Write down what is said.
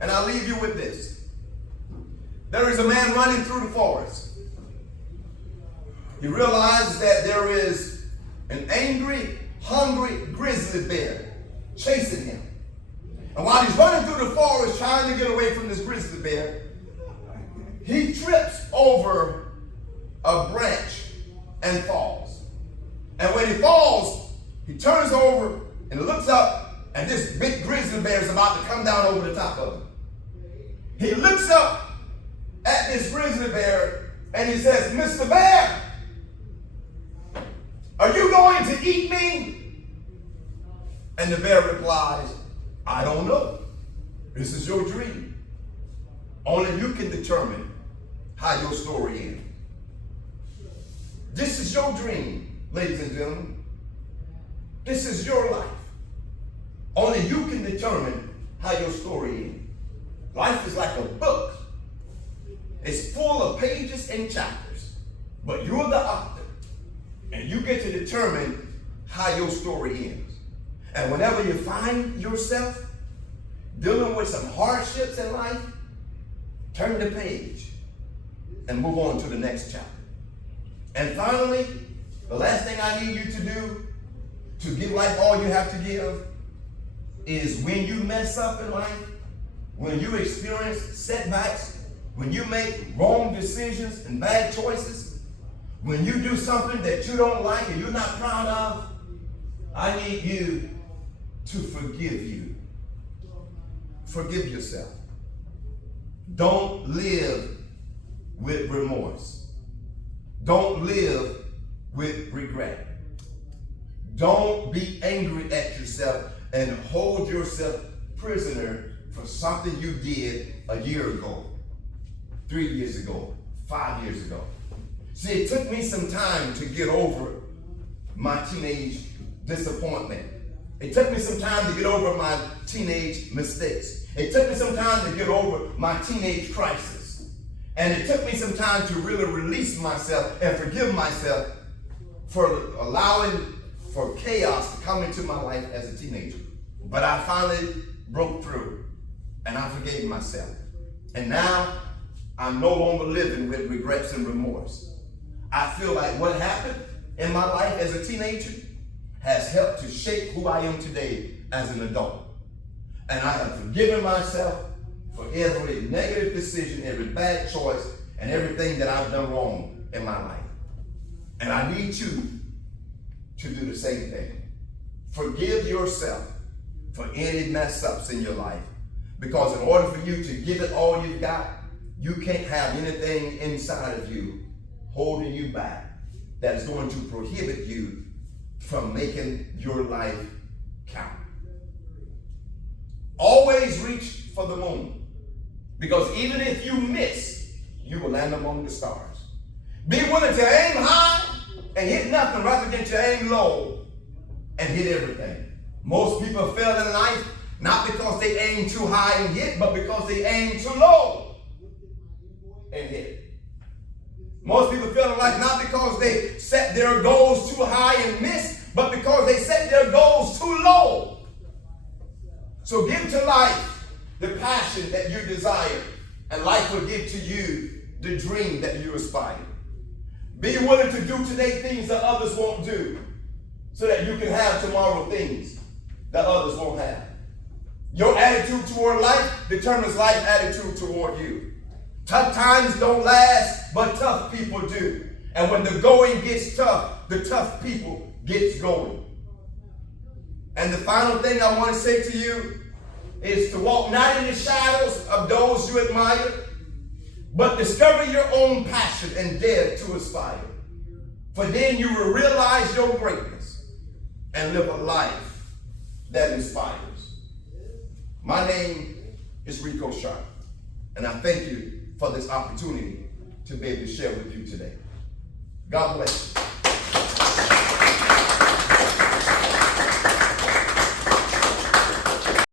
And I'll leave you with this. There is a man running through the forest. He realizes that there is an angry, hungry grizzly bear chasing him. And while he's running through the forest trying to get away from this grizzly bear, he trips over a branch and falls. And when he falls, he turns over and looks up, and this big grizzly bear is about to come down over the top of him. He looks up at this grizzly bear and he says, "Mr. Bear, are you going to eat me?" And the bear replies, "I don't know. This is your dream. Only you can determine how your story ends. This is your dream, ladies and gentlemen. This is your life. Only you can determine how your story ends. Life is like a book. It's full of pages and chapters, but you're the author, and you get to determine how your story ends. And whenever you find yourself dealing with some hardships in life, turn the page and move on to the next chapter. And finally, the last thing I need you to do to give life all you have to give is when you mess up in life, when you experience setbacks, when you make wrong decisions and bad choices, when you do something that you don't like and you're not proud of, I need you to forgive you. Forgive yourself. Don't live with remorse. Don't live with regret. Don't be angry at yourself and hold yourself prisoner for something you did a year ago, 3 years ago, 5 years ago. See, it took me some time to get over my teenage disappointment. It took me some time to get over my teenage mistakes. It took me some time to get over my teenage crisis. And it took me some time to really release myself and forgive myself for allowing for chaos to come into my life as a teenager. But I finally broke through and I forgave myself. And now I'm no longer living with regrets and remorse. I feel like what happened in my life as a teenager has helped to shape who I am today as an adult. And I have forgiven myself for every negative decision, every bad choice, and everything that I've done wrong in my life. And I need you to do the same thing. Forgive yourself for any mess ups in your life. Because in order for you to give it all you've got, you can't have anything inside of you holding you back that is going to prohibit you from making your life count. Always reach for the moon, because even if you miss, you will land among the stars. Be willing to aim high and hit nothing rather than to aim low and hit everything. Most people fail in life not because they aim too high and hit, but because they aim too low and hit. Most people fail in life not because they set their goals too high and miss, but because they set their goals too low. So give to life the passion that you desire, and life will give to you the dream that you aspire. Be willing to do today things that others won't do, so that you can have tomorrow things that others won't have. Your attitude toward life determines life's attitude toward you. Tough times don't last, but tough people do. And when the going gets tough, the tough people gets going. And the final thing I want to say to you is to walk not in the shadows of those you admire, but discover your own passion and dare to aspire. For then you will realize your greatness and live a life that inspires. My name is Rico Sharp, and I thank you for this opportunity to be able to share with you today. God bless you.